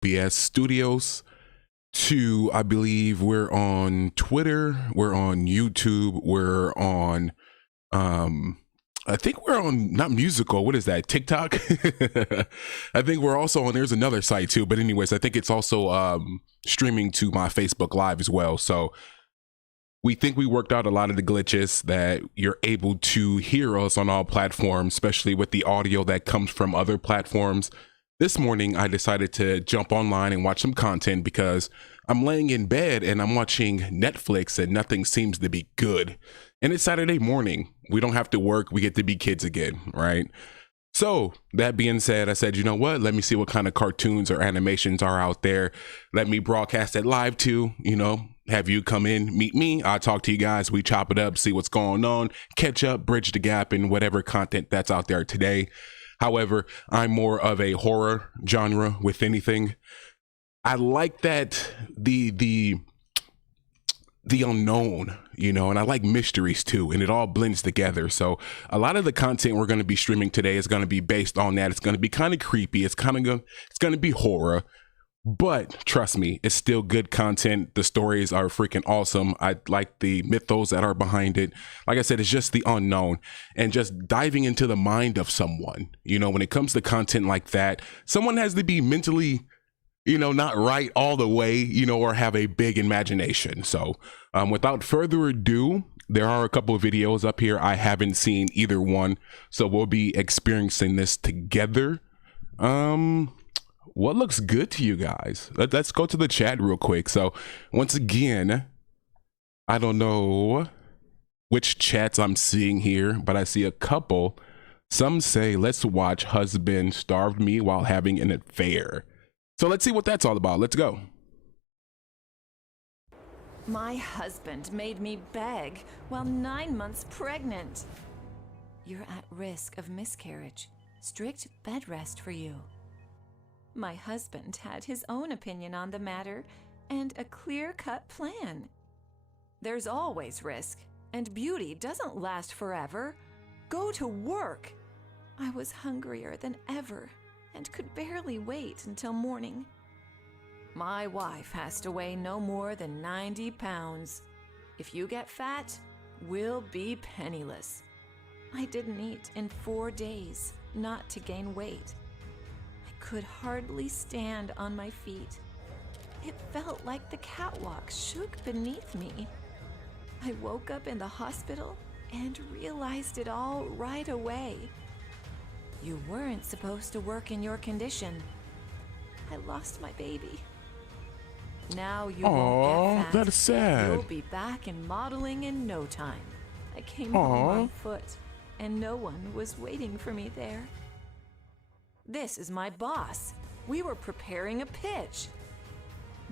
BS Studios. To, I believe we're on Twitter, we're on YouTube, we're on, um, I think we're on not musical. What is that? TikTok. I think we're also on. There's another site too, but anyways, I think it's also streaming to my Facebook Live as well. So we think we worked out a lot of the glitches that you're able to hear us on all platforms, especially with the audio that comes from other platforms. This morning, I decided to jump online and watch some content because I'm laying in bed and I'm watching Netflix and nothing seems to be good. And it's Saturday morning. We don't have to work. We get to be kids again, right? So that being said, I said, you know what? Let me see what kind of cartoons or animations are out there. Let me broadcast it live too, have you come in, meet me. I'll talk to you guys. We chop it up, see what's going on, catch up, bridge the gap in whatever content that's out there today. However, I'm more of a horror genre with anything. I like that the unknown, and I like mysteries too, and it all blends together. So a lot of the content we're going to be streaming today is going to be based on that. It's going to be kind of creepy. It's going to be horror, but trust me, it's still good content. The stories are freaking awesome. I like the mythos that are behind it. Like I said, it's just the unknown and just diving into the mind of someone. When it comes to content like that, someone has to be mentally not right all the way, or have a big imagination. So without further ado, there are a couple of videos up here. I haven't seen either one, so we'll be experiencing this together. What looks good to you guys? Let's go to the chat real quick. So once again, I don't know which chats I'm seeing here, but I see a couple. Some say, let's watch husband starved me while having an affair. So let's see what that's all about. Let's go. My husband made me beg while 9 months pregnant. You're at risk of miscarriage. Strict bed rest for you. My husband had his own opinion on the matter and a clear-cut plan. There's always risk, and beauty doesn't last forever. Go to work. I was hungrier than ever and could barely wait until morning. My wife has to weigh no more than 90 pounds. If you get fat, we'll be penniless. I didn't eat in 4 days, not to gain weight. I could hardly stand on my feet. It felt like the catwalk shook beneath me. I woke up in the hospital and realized it all right away. You weren't supposed to work in your condition. I lost my baby. Now you won't get fat. That is sad. You'll be back in modeling in no time. I came home on foot, and no one was waiting for me there. This is my boss. We were preparing a pitch.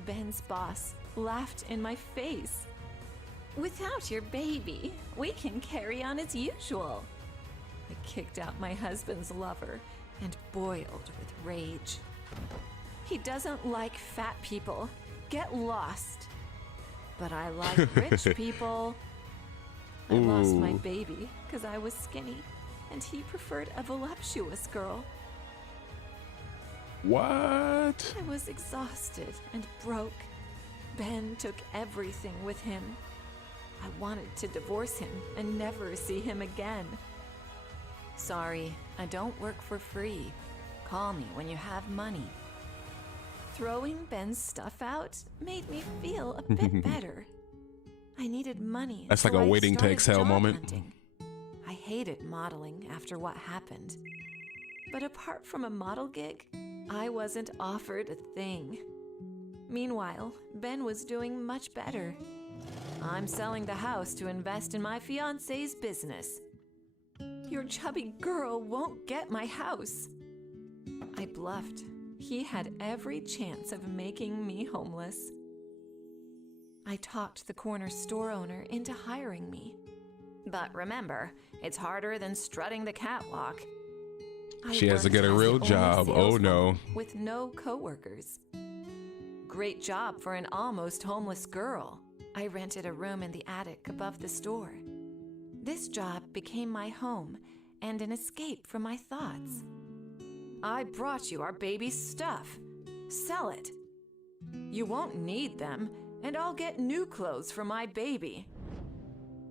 Ben's boss laughed in my face. Without your baby, we can carry on as usual. I kicked out my husband's lover and boiled with rage. He doesn't like fat people. Get lost. But I like rich people. I lost my baby because I was skinny, and he preferred a voluptuous girl. What? I was exhausted and broke. Ben took everything with him. I wanted to divorce him and never see him again. Sorry, I don't work for free. Call me when you have money. Throwing Ben's stuff out made me feel a bit better. I needed money. That's like so a I waiting to started exhale job moment. hunting. I hated modeling after what happened. But apart from a model gig, I wasn't offered a thing. Meanwhile, Ben was doing much better. I'm selling the house to invest in my fiancé's business. Your chubby girl won't get my house. I bluffed. He had every chance of making me homeless. I talked the corner store owner into hiring me. But remember, it's harder than strutting the catwalk. She has to get a real job. Oh no. With no coworkers. Great job for an almost homeless girl. I rented a room in the attic above the store. This job became my home and an escape from my thoughts. I brought you our baby's stuff. Sell it. You won't need them, and I'll get new clothes for my baby.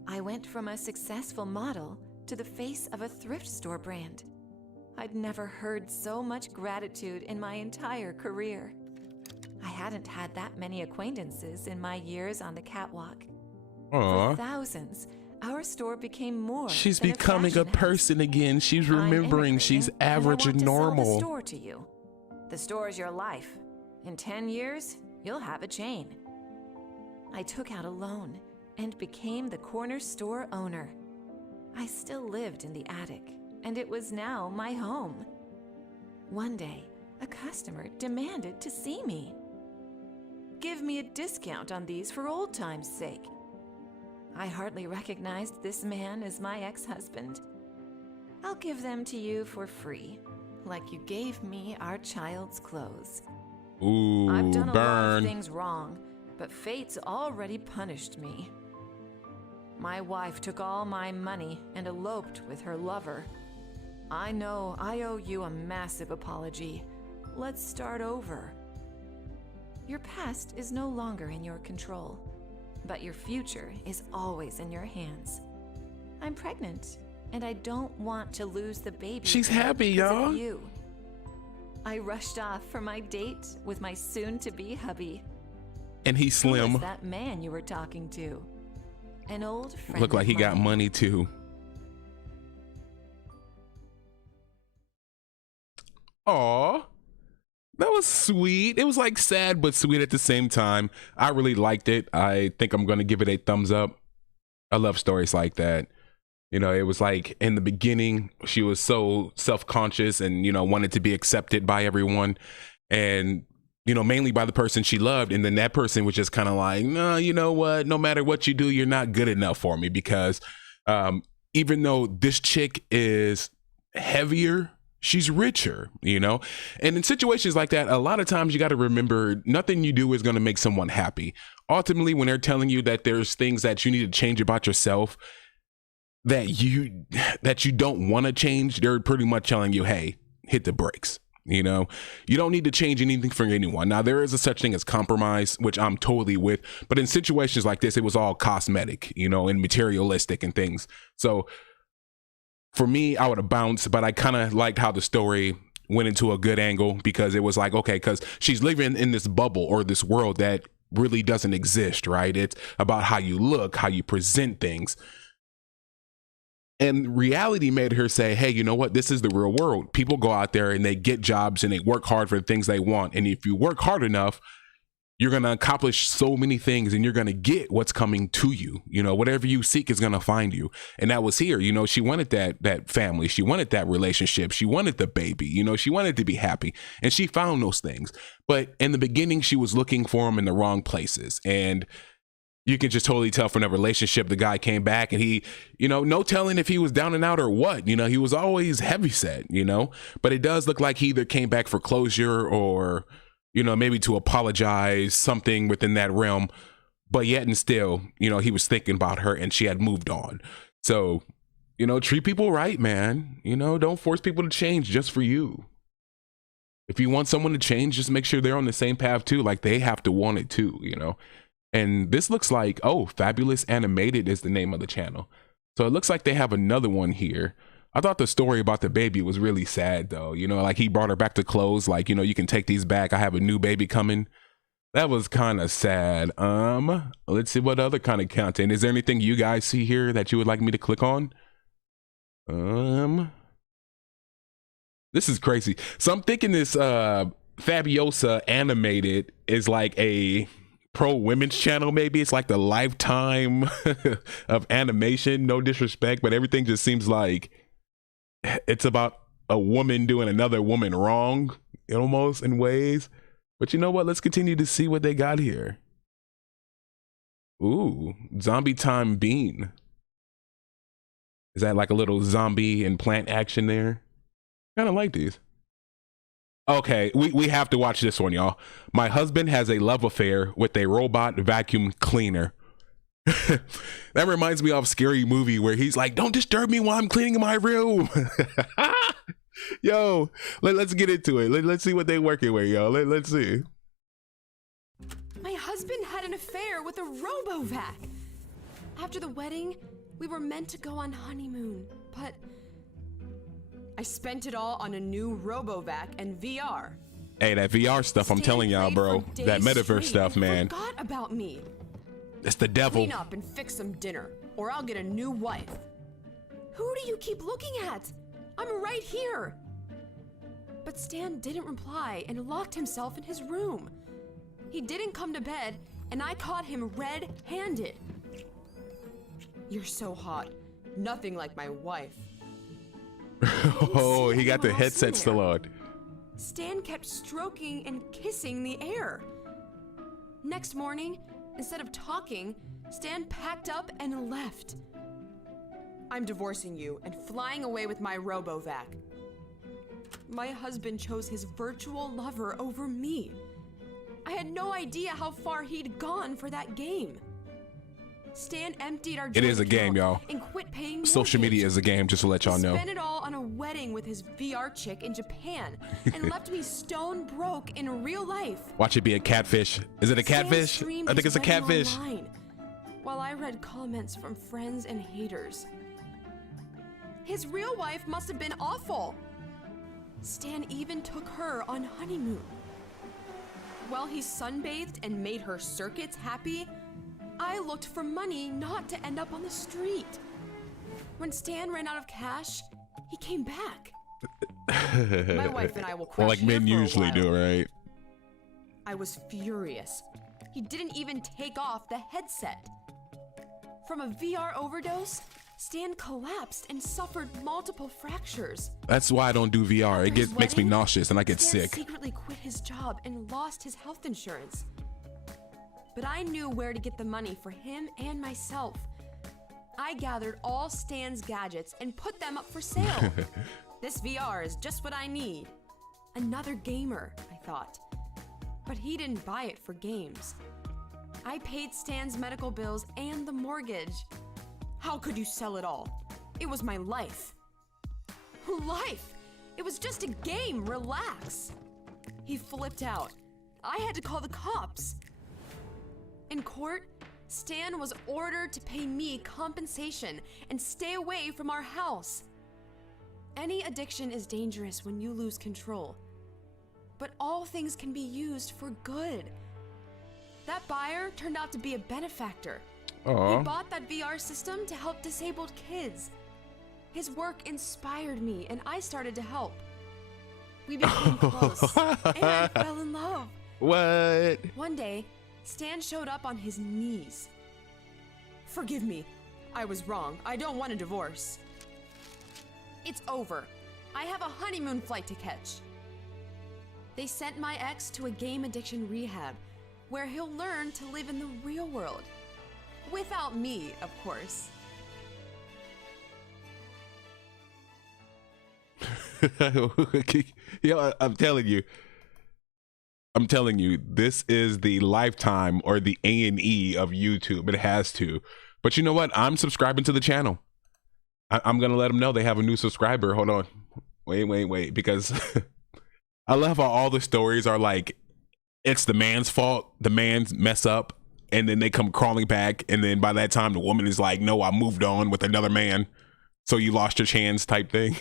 I went from a successful model to the face of a thrift store brand. I'd never heard so much gratitude in my entire career. I hadn't had that many acquaintances in my years on the catwalk. Aw. For thousands, our store became more. She's than becoming a fashion house. person again. She's I'm remembering she's immigrating, average and and I want to sell the normal. store to you. The store's your life. In 10 years, you'll have a chain. I took out a loan and became the corner store owner. I still lived in the attic, and it was now my home. One day, a customer demanded to see me. Give me a discount on these for old time's sake. I hardly recognized this man as my ex-husband. I'll give them to you for free, like you gave me our child's clothes. Ooh, I've done a lot of burn. things wrong, but fate's already punished me. My wife took all my money and eloped with her lover. I know I owe you a massive apology. Let's start over. Your past is no longer in your control, but your future is always in your hands. I'm pregnant, and I don't want to lose the baby. She's happy, because of y'all. you. I rushed off for my date with my soon-to-be hubby. And he's Who slim. was that man you were talking to? An old friend. Look like of he got mine. money too. Aw, that was sweet. It was like sad but sweet at the same time. I really liked it. I think I'm gonna give it a thumbs up. I love stories like that. You know, it was like in the beginning, she was so self-conscious and, you know, wanted to be accepted by everyone. And, you know, mainly by the person she loved. And then that person was just kind of like, no, you know what? No matter what you do, you're not good enough for me. Because even though this chick is heavier, she's richer, you know? And in situations like that, a lot of times you got to remember nothing you do is going to make someone happy. Ultimately, when they're telling you that there's things that you need to change about yourself, that you don't want to change, they're pretty much telling you, hey, hit the brakes. You know, you don't need to change anything for anyone. Now, there is a such thing as compromise, which I'm totally with. But in situations like this, it was all cosmetic, you know, and materialistic and things. So for me, I would have bounced, but I kind of liked how the story went into a good angle, because it was like, okay, because she's living in this bubble or this world that really doesn't exist, right? It's about how you look, how you present things. And reality made her say, hey, you know what? This is the real world. People go out there and they get jobs and they work hard for the things they want. And if you work hard enough, you're going to accomplish so many things and you're going to get what's coming to you. You know, whatever you seek is going to find you. And that was here. You know, she wanted that family. She wanted that relationship. She wanted the baby. You know, she wanted to be happy. And she found those things. But in the beginning, she was looking for them in the wrong places. And you can just totally tell from the relationship, the guy came back and he, you know, no telling if he was down and out or what, you know, he was always heavyset, you know, but it does look like he either came back for closure or, you know, maybe to apologize, something within that realm, but yet and still, you know, he was thinking about her and she had moved on. So, you know, treat people right, man. You know, don't force people to change just for you. If you want someone to change, just make sure they're on the same path too. Like they have to want it too, you know. And this looks like, oh, Fabulous Animated is the name of the channel. So it looks like they have another one here. I thought the story about the baby was really sad though. You know, like he brought her back to clothes. Like, you know, you can take these back. I have a new baby coming. That was kind of sad. Let's see what other kind of content. Is there anything you guys see here that you would like me to click on? This is crazy. So I'm thinking this Fabiosa Animated is like a pro women's channel. Maybe it's like the Lifetime of animation. No disrespect, but everything just seems like it's about a woman doing another woman wrong, almost in ways. But you know what? Let's continue to see what they got here. Ooh, Zombie Time Bean. Is that like a little zombie and plant action there? Kind of like these. Okay, we have to watch this one, y'all. My husband has a love affair with a robot vacuum cleaner. That reminds me of a Scary Movie where he's like, don't disturb me while I'm cleaning my room. Yo, let's get into it. Let's see what they working with, yo. Let's see. My husband had an affair with a RoboVac. After the wedding, we were meant to go on honeymoon, but I spent it all on a new RoboVac and VR. Hey, that VR stuff, I'm telling y'all, bro. That metaverse stuff, man. Forgot about me. It's the devil. Clean up and fix some dinner, or I'll get a new wife. Who do you keep looking at? I'm right here. But Stan didn't reply and locked himself in his room. He didn't come to bed, and I caught him red-handed. You're so hot. Nothing like my wife. Oh, he got the headset still on. Stan kept stroking and kissing the air. Next morning, instead of talking, Stan packed up and left. I'm divorcing you and flying away with my RoboVac. My husband chose his virtual lover over me. I had no idea how far he'd gone for that game. Stan emptied our It is a game, y'all. and quit paying Social media is a game, just to let y'all know. He spent it all on a wedding with his VR chick in Japan and left me stone broke in real life. Watch it be a catfish. Is it a catfish? I think it's a catfish. Online, while I read comments from friends and haters. His real wife must have been awful. Stan even took her on honeymoon. While he sunbathed and made her circuits happy, I looked for money not to end up on the street. When Stan ran out of cash, he came back. My wife and I will crash Well, like men here for a usually while. do, right? I was furious. He didn't even take off the headset. From a VR overdose, Stan collapsed and suffered multiple fractures. That's why I don't do VR. It After his makes me wedding, nauseous and I get Stan sick. secretly quit his job and lost his health insurance. But I knew where to get the money for him and myself. I gathered all Stan's gadgets and put them up for sale. This VR is just what I need. Another gamer, I thought. But he didn't buy it for games. I paid Stan's medical bills and the mortgage. How could you sell it all? It was my life. Life? It was just a game, relax. He flipped out. I had to call the cops. In court, Stan was ordered to pay me compensation and stay away from our house. Any addiction is dangerous when you lose control. But all things can be used for good. That buyer turned out to be a benefactor. Aw. He bought that VR system to help disabled kids. His work inspired me, and I started to help. We became close, and I fell in love. What? One day, Stan showed up on his knees. Forgive me. I was wrong. I don't want a divorce. It's over. I have a honeymoon flight to catch. They sent my ex to a game addiction rehab, where he'll learn to live in the real world. Without me, of course. Yo, I'm telling you, this is the Lifetime or the A&E of YouTube. It has to. But you know what? I'm subscribing to the channel. I'm gonna let them know they have a new subscriber. Hold on, wait, because I love how all the stories are like, it's the man's fault. The man's mess up, and then they come crawling back, and then by that time the woman is like, no, I moved on with another man, so you lost your chance type thing.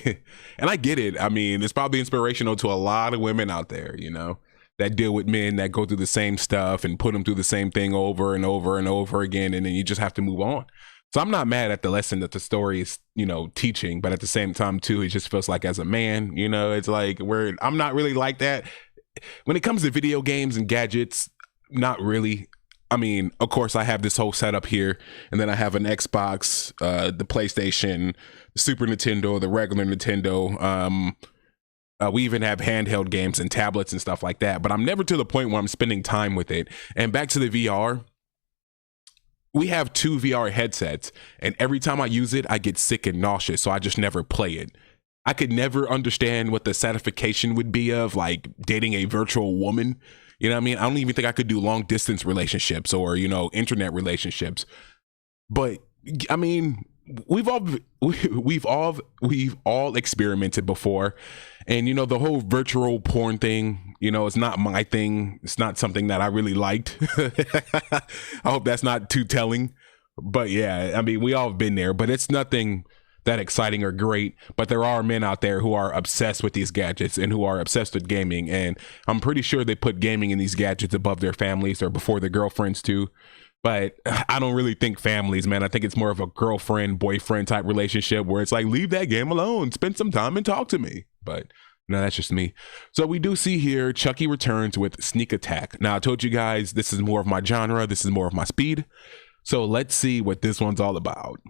And I get it. I mean, it's probably inspirational to a lot of women out there, you know, that deal with men that go through the same stuff and put them through the same thing over and over and over again, and then you just have to move on. So I'm not mad at the lesson that the story is, you know, teaching, but at the same time too, it just feels like as a man, you know, it's like I'm not really like that. When it comes to video games and gadgets, not really. I mean, of course, I have this whole setup here, and then I have an Xbox, the PlayStation, the Super Nintendo, the regular Nintendo. We even have handheld games and tablets and stuff like that, but I'm never to the point where I'm spending time with it. And back to the VR, we have 2 VR headsets, and every time I use it, I get sick and nauseous, so I just never play it. I could never understand what the satisfaction would be of like dating a virtual woman. You know what I mean? I don't even think I could do long distance relationships or, you know, internet relationships. But I mean, we've all experimented before, and the whole virtual porn thing, it's not my thing. It's not something that I really liked. I hope that's not too telling, but yeah, I mean, we all have been there, but it's nothing that exciting or great. But there are men out there who are obsessed with these gadgets and who are obsessed with gaming, and I'm pretty sure they put gaming in these gadgets above their families or before their girlfriends too. But I don't really think families, man. I think it's more of a girlfriend boyfriend type relationship where it's like, leave that game alone, spend some time and talk to me. But no, that's just me. So we do see here Chucky returns with Sneak Attack. Now I told you guys this is more of my genre, this is more of my speed. So let's see what this one's all about.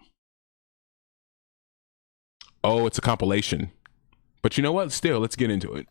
Oh, it's a compilation. But you know what? Still, let's get into it.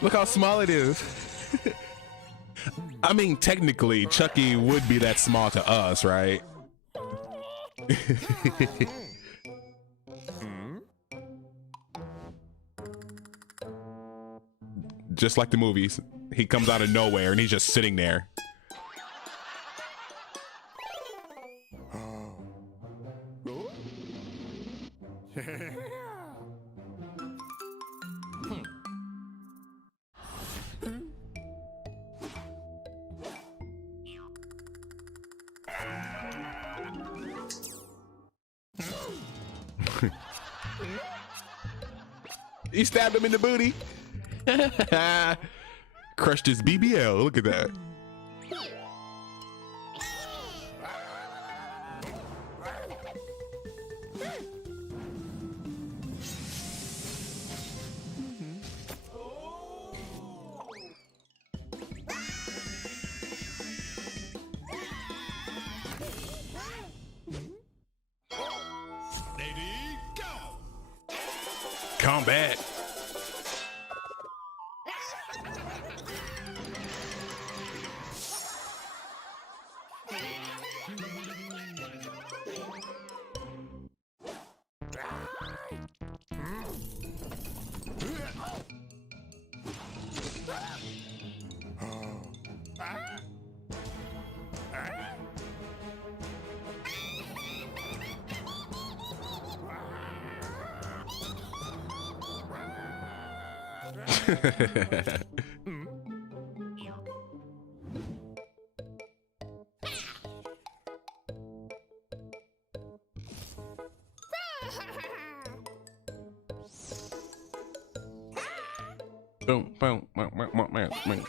Look how small it is. I mean, technically, Chucky would be that small to us, right? Just like the movies, he comes out of nowhere and he's just sitting there. He stabbed him in the booty. Crushed his BBL. Look at that. Combat. Boom, boom, boom, boom, boom, boom.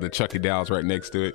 The Chucky doll's right next to it.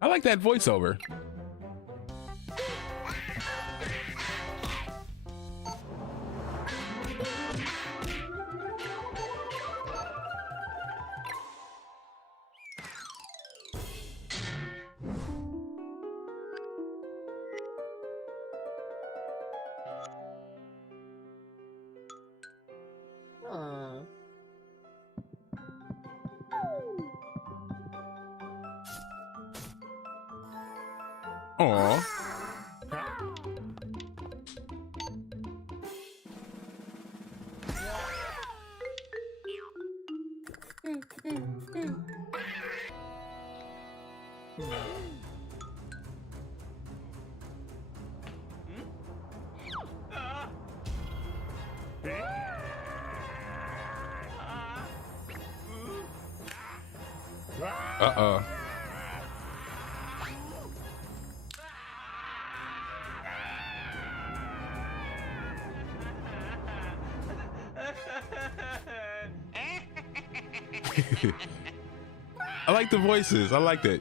I like that voiceover. Aw. Uh-oh. I like the voices. I like that.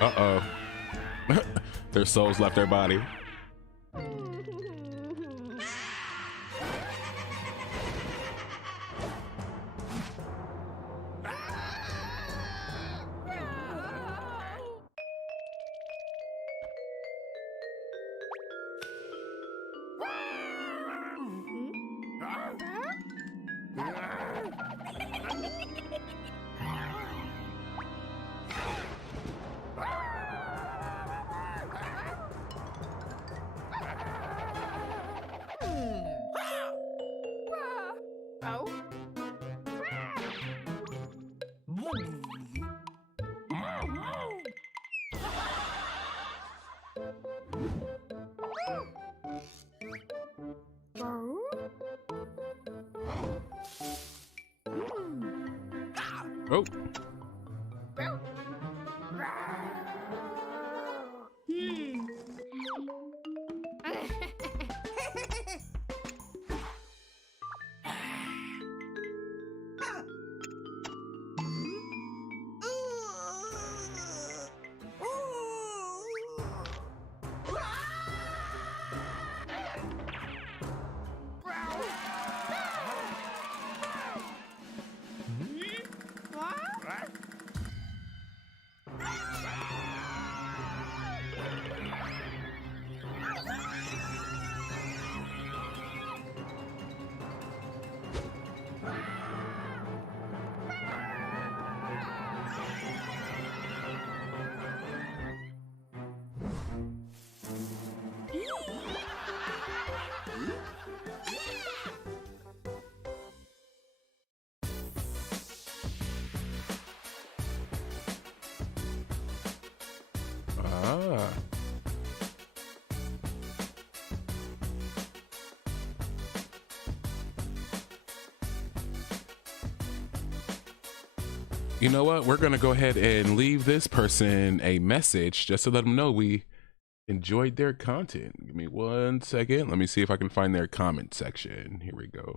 Uh-oh. Their souls left their body. Oh. Ah. You know what? We're going to go ahead and leave this person a message just to let them know we enjoyed their content. Give me 1 second. Let me see if I can find their comment section. Here we go.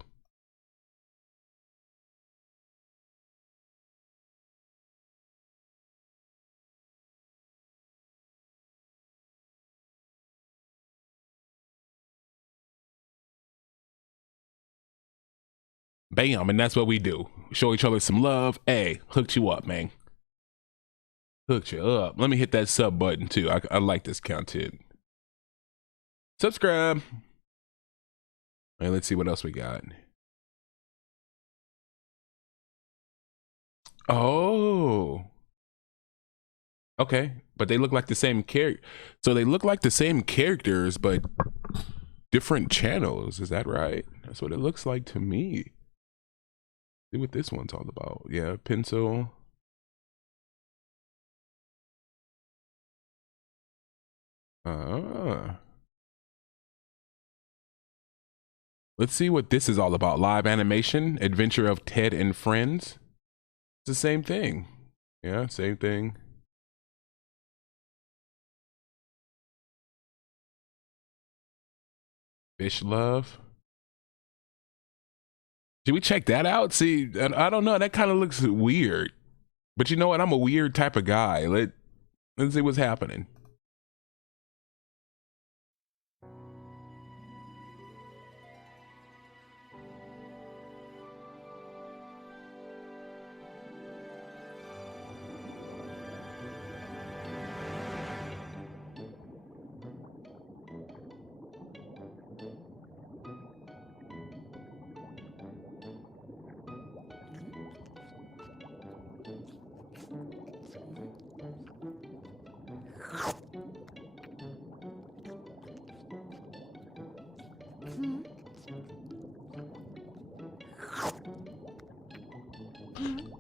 Bam, and that's what we do. Show each other some love. Hey, hooked you up, man. Hooked you up. Let me hit that sub button too. I like this content. Subscribe. All right, let's see what else we got. Oh. Okay. but they look like the same character. So they look like the same characters, but different channels. Is that right? That's what it looks like to me. See what this one's all about. Yeah, pencil. Let's see what this is all about. Live animation, Adventure of Ted and Friends. It's the same thing. Yeah, same thing. Fish Love. Should we check that out? See, I don't know. That kind of looks weird. But you know what? I'm a weird type of guy. Let's see what's happening.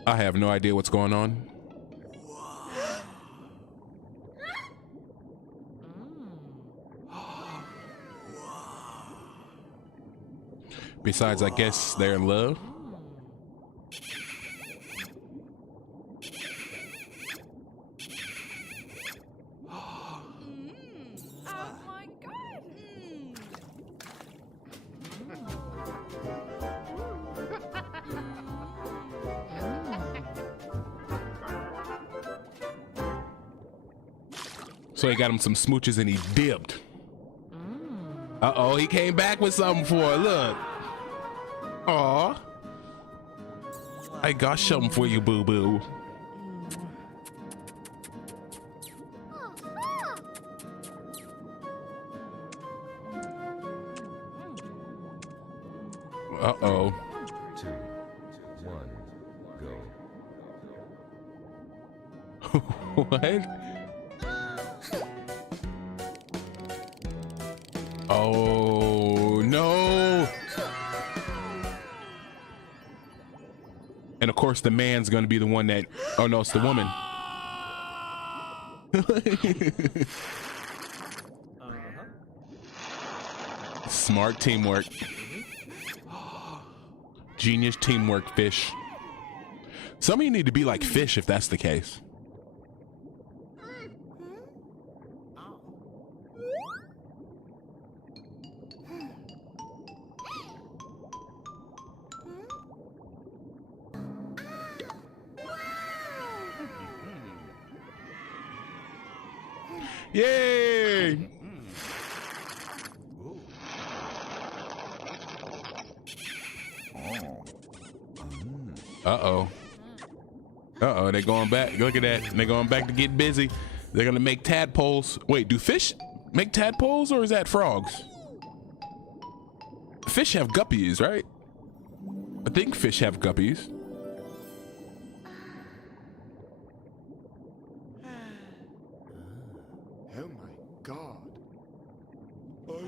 I have no idea what's going on. Besides, I guess they're in love. So he got him some smooches and he dipped. Uh-oh, he came back with something for her. Look. Aw. I got something for you, boo-boo. Uh-oh. 2, 1, go. What? Oh, no. And of course, the man's going to be the one that... Oh, no, it's the woman. Smart teamwork. Genius teamwork, Fish. Some of you need to be like Fish if that's the case. Yay! Uh-oh. Uh-oh, they're going back. Look at that. They're going back to get busy. They're gonna make tadpoles. Wait, do fish make tadpoles or is that frogs? Fish have guppies, right? I think fish have guppies. Oh my God. I love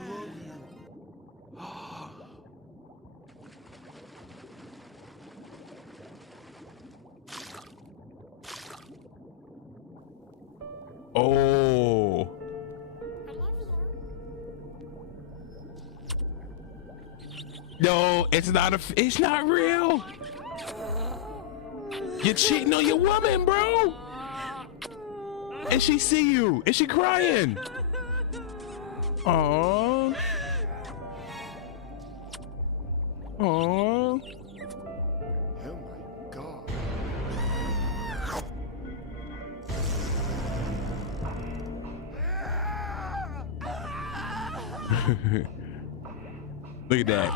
you. Oh. No, it's not real. You're cheating on your woman, bro. And she see you. And she crying. Aww. Aww. Oh my God. Look at that.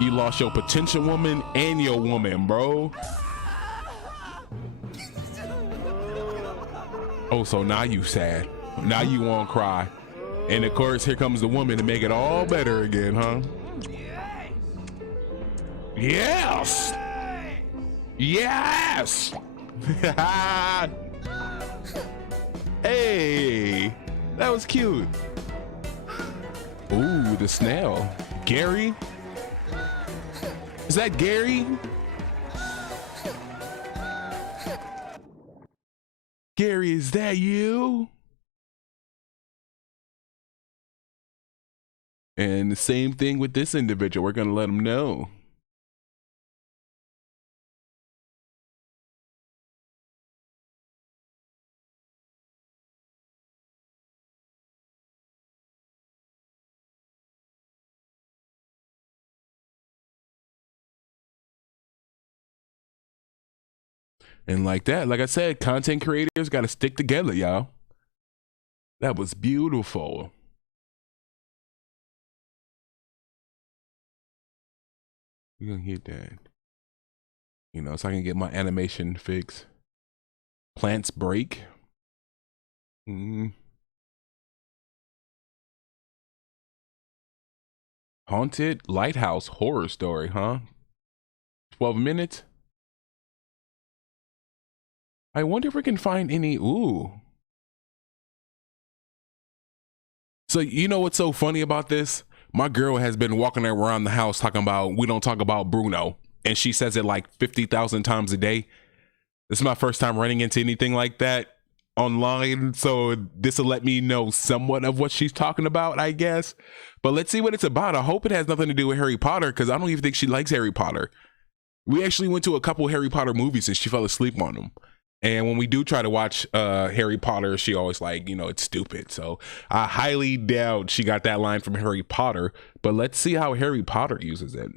You lost your potential woman and your woman, bro. Oh, so now you sad. Now you won't cry. And of course, here comes the woman to make it all better again, huh? Yes! Yes! Hey, that was cute. Ooh, the snail. Gary? Is that Gary? Gary, is that you? And the same thing with this individual. We're going to let him know. And like that, like I said, content creators got to stick together, y'all. That was beautiful. We're going to hit that. You know, so I can get my animation fix. Plants break. Haunted lighthouse horror story, huh? 12 minutes. I wonder if we can find any. Ooh. So you know what's so funny about this? My girl has been walking around the house talking about we don't talk about Bruno, and she says it like 50,000 times a day. This is my first time running into anything like that online, so this will let me know somewhat of what she's talking about, I guess. But let's see what it's about. I hope it has nothing to do with Harry Potter, because I don't even think she likes Harry Potter. We actually went to a couple Harry Potter movies and she fell asleep on them. And when we do try to watch Harry Potter, she always like, you know, it's stupid. So I highly doubt she got that line from Harry Potter. But let's see how Harry Potter uses it.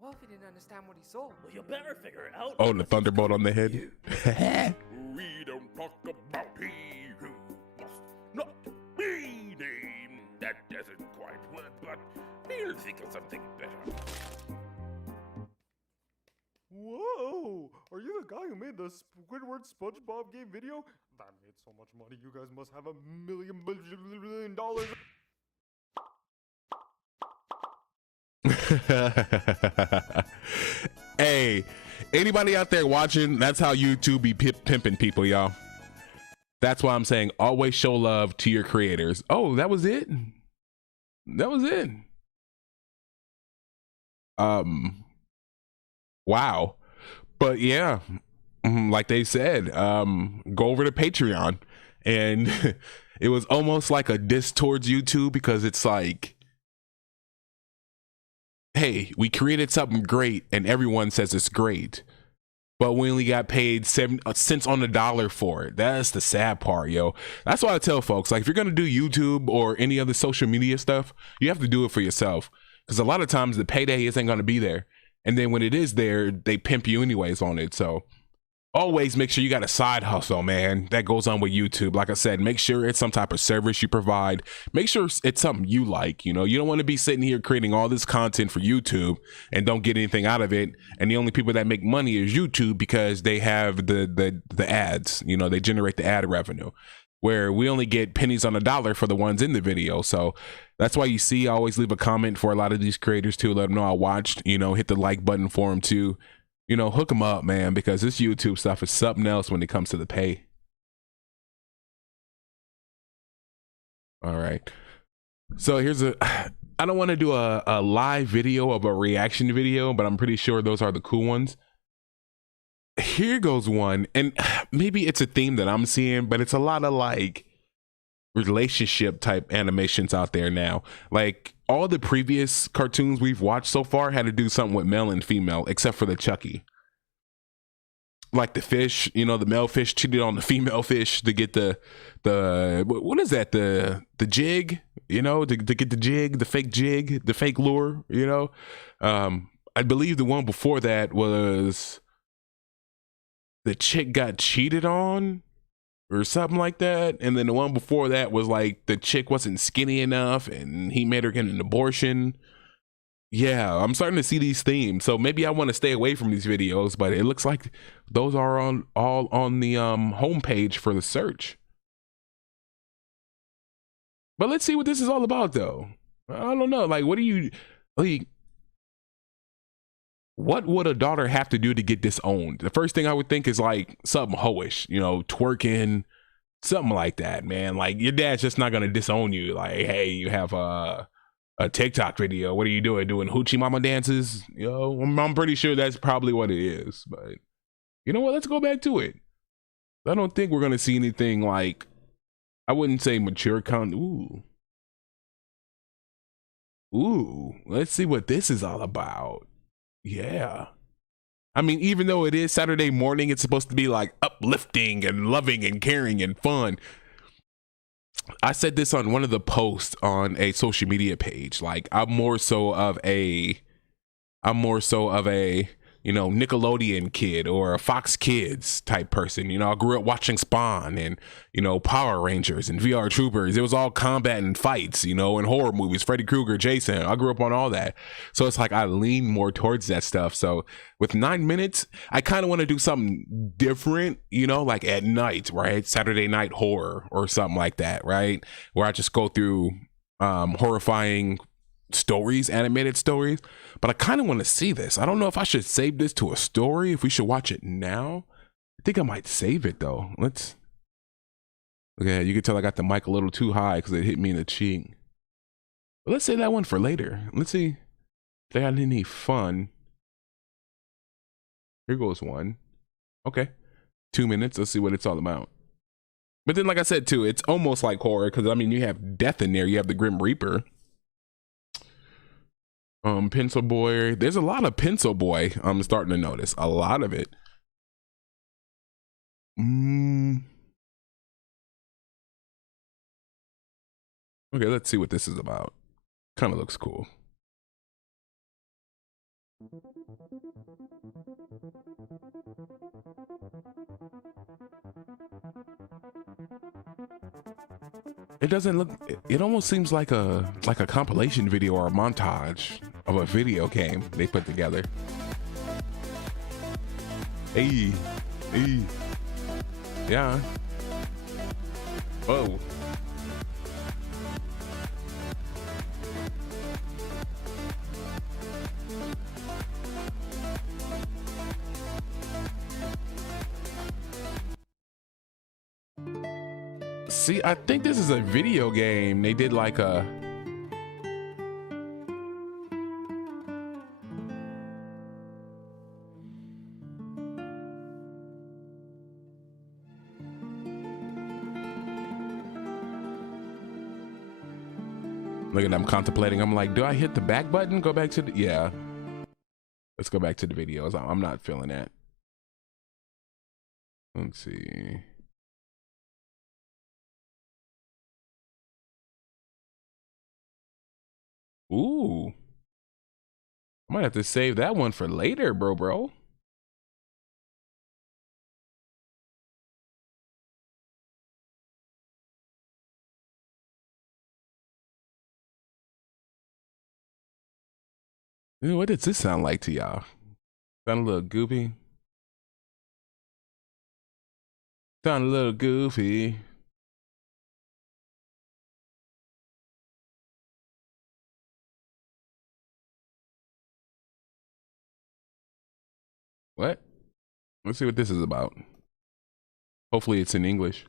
Well, if he didn't understand what he saw, Well, you better figure it out. Oh, and the thunderbolt on the head. We don't talk about he who must not be named. That doesn't quite work, but we'll think of something better. Whoa! Are you the guy who made the Squidward SpongeBob game video? That made so much money. You guys must have $1 million. Hey, anybody out there watching, that's how YouTube be pimping people, y'all. That's why I'm saying always show love to your creators. Oh, that was it? That was it. Wow. But yeah, like they said, go over to Patreon. And it was almost like a diss towards YouTube, because it's like, hey, we created something great and everyone says it's great, but we only got paid 7 cents on the dollar for it. That's the sad part, yo. That's why I tell folks, like, if you're gonna do YouTube or any other social media stuff, you have to do it for yourself, because a lot of times the payday isn't gonna be there, and then when it is there, they pimp you anyways on it. So always make sure you got a side hustle, man, that goes on with YouTube. Like I said, make sure it's some type of service you provide. Make sure it's something you like. You know, you don't want to be sitting here creating all this content for YouTube and don't get anything out of it. And the only people that make money is YouTube, because they have the ads. You know, they generate the ad revenue, where we only get pennies on the dollar for the ones in the video. So that's why you see I always leave a comment for a lot of these creators too. Let them know I watched. You know, hit the like button for them too. You know, hook them up, man, because this YouTube stuff is something else when it comes to the pay. All right. So here's I don't want to do a live video of a reaction video, but I'm pretty sure those are the cool ones. Here goes one, and maybe it's a theme that I'm seeing, but it's a lot of like relationship type animations out there now. Like all the previous cartoons we've watched so far had to do something with male and female, except for the Chucky. Like the fish, you know, the male fish cheated on the female fish to get the what is that, the jig, you know, to get the jig, the fake lure, you know. I believe the one before that was the chick got cheated on or something like that, and then the one before that was like the chick wasn't skinny enough and he made her get an abortion. Yeah, I'm starting to see these themes, so maybe I want to stay away from these videos, but it looks like those are all on the homepage for the search. But let's see what this is all about, though. I don't know, like, what do you like? What would a daughter have to do to get disowned? The first thing I would think is like something hoish, you know, twerking, Something like that, man. Like your dad's just not gonna disown you. Like, hey, you have a TikTok video. What are you doing? Doing hoochie mama dances? I'm pretty sure that's probably what it is. But you know what? Let's go back to it. I don't think we're gonna see anything like, I wouldn't say mature content. Ooh, let's see what this is all about. Yeah. I mean, even though it is Saturday morning, it's supposed to be like uplifting and loving and caring and fun. I said this on one of the posts on a social media page. Like, I'm more so of a Nickelodeon kid or a Fox Kids type person. I grew up watching Spawn and, Power Rangers and VR Troopers. It was all combat and fights, and horror movies, Freddy Krueger, Jason. I grew up on all that. So it's like I lean more towards that stuff. So with 9 minutes, I kind of want to do something different, like at night, right? Saturday night horror or something like that, right? Where I just go through horrifying stories, animated stories. But I kind of want to see this. I don't know if I should save this to a story, if we should watch it now. I think I might save it though. Okay, you can tell I got the mic a little too high because it hit me in the cheek. But let's save that one for later. Let's see if they had any fun. Here goes one. Okay, 2 minutes. Let's see what it's all about. But then, like I said too, it's almost like horror because I mean you have death in there. You have the Grim Reaper. Pencil Boy. There's a lot of Pencil Boy. I'm starting to notice a lot of it. Okay, let's see what this is about. Kind of looks cool. It doesn't look, it almost seems like a compilation video or a montage of a video game they put together. Hey. Yeah. Whoa. See, I think this is a video game. They did like a... Look at them contemplating. I'm like, do I hit the back button? Go back to the... Yeah. Let's go back to the videos. I'm not feeling that. Let's see. Ooh. I might have to save that one for later, bro. What does this sound like to y'all? Sound a little goofy? Sound a little goofy. What? Let's see what this is about. Hopefully it's in English.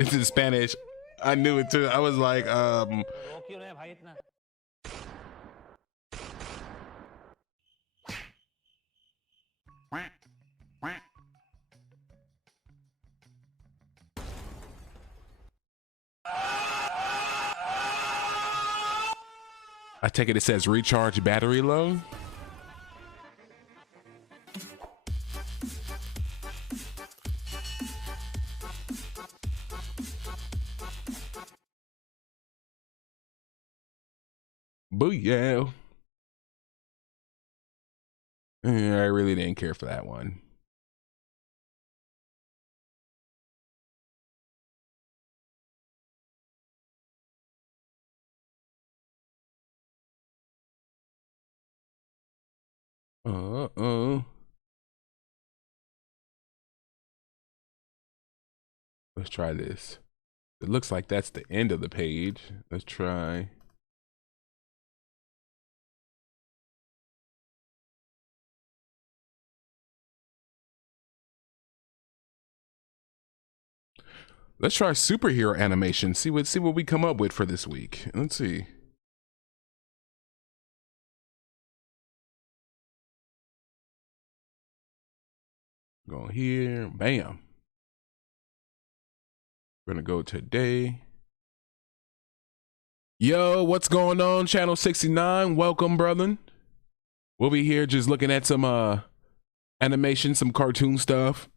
It's in Spanish. I knew it too. I was like, I take it says recharge battery low. Booyah. I really didn't care for that one. Uh-oh. Let's try this. It looks like that's the end of the page. Let's try. Let's try superhero animation. See what we come up with for this week. Let's see. Go here. Bam. We're gonna go today. Yo, what's going on? Channel 69. Welcome, brother. We'll be here just looking at some animation, some cartoon stuff.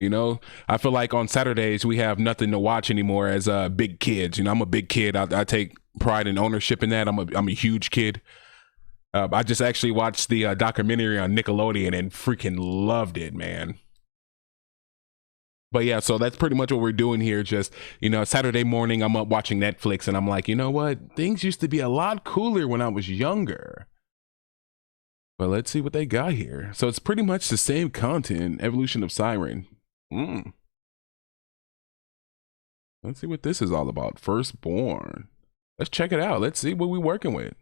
You know, I feel like on Saturdays we have nothing to watch anymore as big kids. You know, I'm a big kid. I take pride and ownership in that. I'm a huge kid. I just actually watched the documentary on Nickelodeon and freaking loved it, man. But yeah, so that's pretty much what we're doing here. Just, you know, Saturday morning, I'm up watching Netflix and I'm like, you know what? Things used to be a lot cooler when I was younger. But let's see what they got here. So it's pretty much the same content, Evolution of Siren. Let's see what this is all about. Firstborn. Let's check it out. Let's see what we're working with.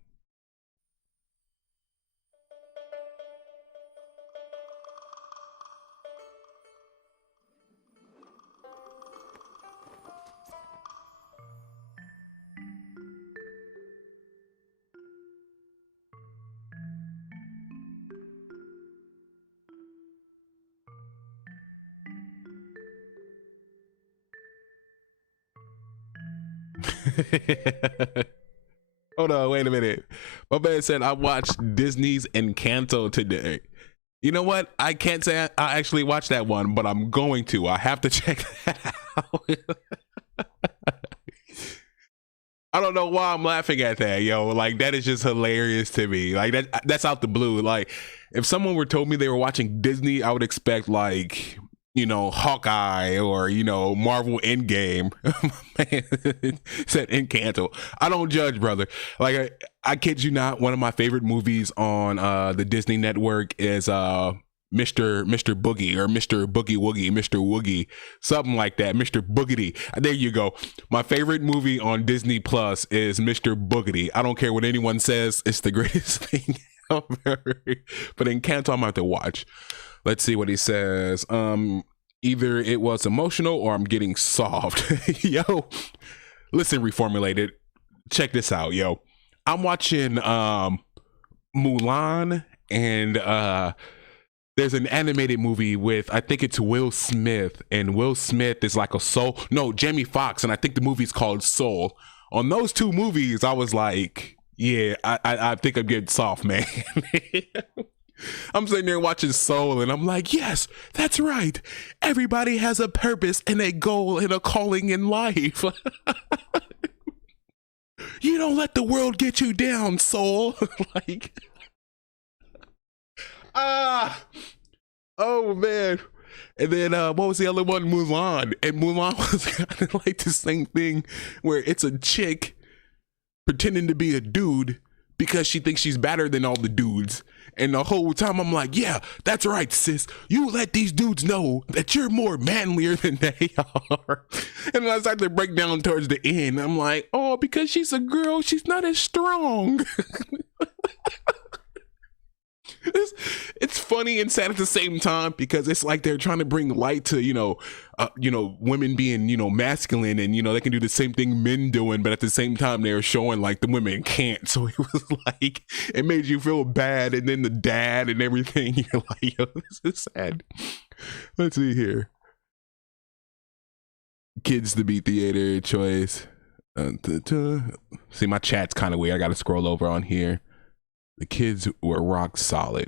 Hold on, wait a minute. My man said I watched Disney's Encanto today. You know what? I can't say I actually watched that one, but I'm going to. I have to check that out. I don't know why I'm laughing at that, yo. Like, that is just hilarious to me. Like, that's out the blue. Like, if someone were told me they were watching Disney, I would expect, like, you know, Hawkeye or, you know, Marvel Endgame. Man said Encanto. I don't judge, brother. Like, I kid you not, one of my favorite movies on the Disney network is Mr. Boogie or Mr. Boogie Woogie, Mr. Woogie, something like that. Mr. Boogity. There you go. My favorite movie on Disney Plus is Mr. Boogity. I don't care what anyone says. It's the greatest thing ever. But Encanto, I'm going to have to watch. Let's see what he says. Either it was emotional or I'm getting soft. Yo, listen, Reformulated. Check this out, yo. I'm watching Mulan, and there's an animated movie with, I think it's Will Smith, and Will Smith is like a soul. No, Jamie Foxx, and I think the movie's called Soul. On those two movies, I was like, yeah, I think I'm getting soft, man. I'm sitting there watching Soul and I'm like, yes, that's right. Everybody has a purpose and a goal and a calling in life. You don't let the world get you down, Soul. Like, oh man. And then what was the other one? Mulan. And Mulan was kind of like the same thing where it's a chick pretending to be a dude because she thinks she's better than all the dudes. And the whole time I'm like, yeah, that's right, sis. You let these dudes know that you're more manlier than they are. And then I start to break down towards the end. I'm like, oh, because she's a girl, she's not as strong. It's funny and sad at the same time because it's like they're trying to bring light to, you know, women being, you know, masculine and, you know, they can do the same thing men doing, but at the same time they're showing like the women can't. So it was like, it made you feel bad. And then the dad and everything, you're like, yo, this is sad. Let's see here. Kids to be theater choice. See, my chat's kind of weird. I got to scroll over on here. The kids were rock solid.